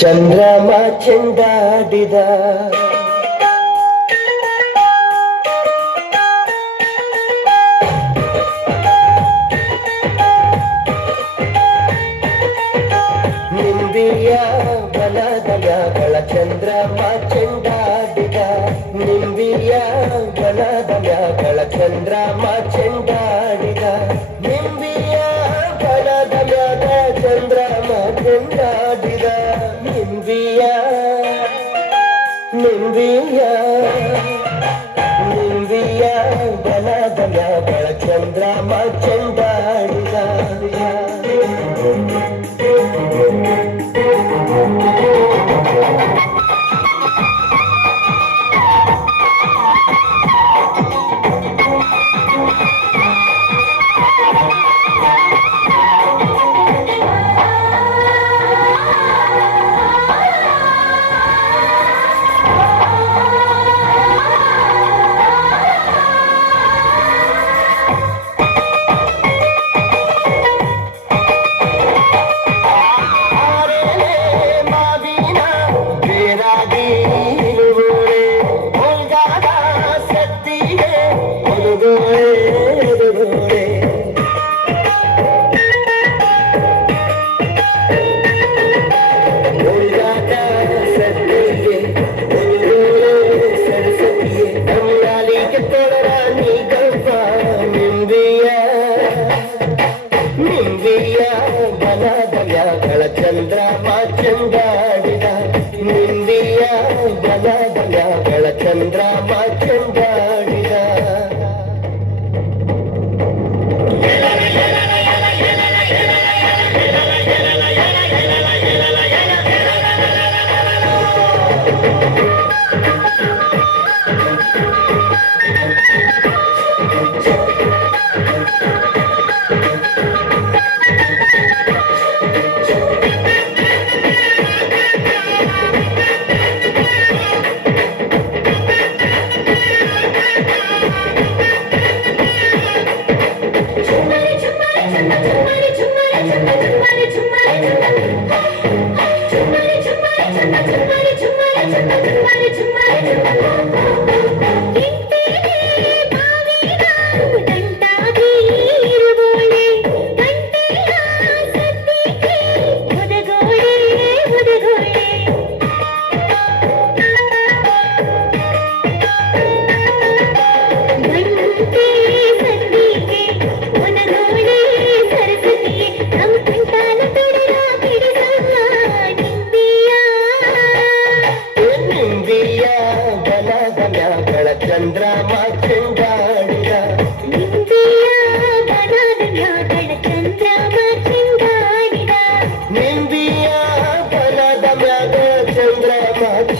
ಚಂದ್ರಮ ಚೆಂದಾಡಿದ ನಿಂಬಿಯ ಬಲದಯ ಬಳ ಚಂದ್ರಮ ಚೆಂಡಾಡಿದ ನಿಂಬಿಯ ಬಲದಯ ಬಳ ಚಂದ್ರಮ ಚೆಂಡಾಡಿದ ನಿಂಬಿಯ ಬಲದಯದ ಚಂದ್ರಮ ಚೆಂಡಾಡಿದ Chinga,